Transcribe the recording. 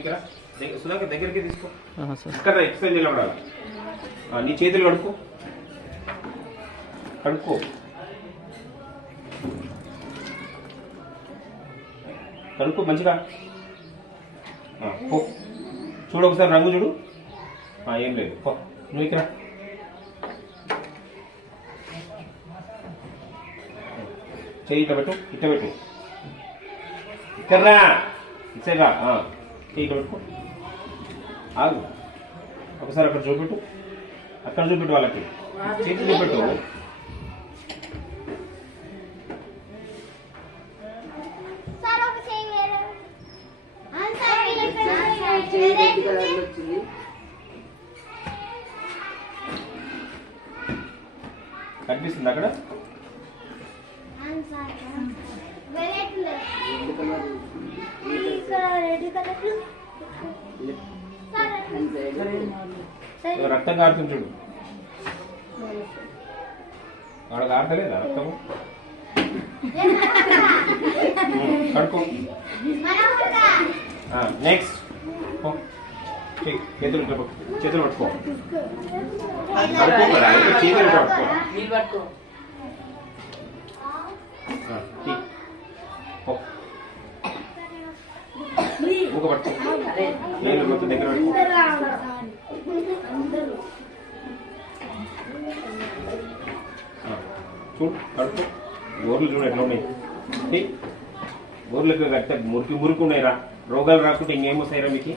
ఇక్కడ సుధాకర్ దగ్గరికి తీసుకో. ఇక్కడ ఎక్సర్సైజ్ నిలబడాలి. నీ చేతులు కడుక్కో, కడుక్కో. కడుక్కో మంచిగా. పో, చూడు ఒకసారి రంగు చూడు. ఏం లేదు, పో నువ్వు ఇక్కడ. చెయ్యి ఇట్ట పెట్టు, ఇట్ట పెట్టు. ఇక్కడ్రా, ఇచ్చేగా. చెయ్యి ఇట్ట పెట్టుకో. ఆగు, ఒకసారి అక్కడ చూపెట్టు, అక్కడ చూపెట్టు, వాళ్ళకి చేతి చూపెట్టు. కనిపిస్తుంది అక్కడ? రక్తం కారుతుంది చూడు. వాడు కారతలేదా రక్తము? కడుకో. నెక్స్ట్ చేతులు చేతులు పట్టుకో. కడుకో కదా, చేతులు పట్టుకో. ముఖ పట్టుకో, నీళ్ళు మొత్తం దగ్గర పట్టుకో. చూడు, కడుకో. గోర్లు చూడు ఎట్లా ఉన్నాయి. గోర్లకు కడితే మురికి మురికి ఉన్నాయిరా. రోగాలు రాకుండా ఇంకేమొస్తాయిరా మీకు?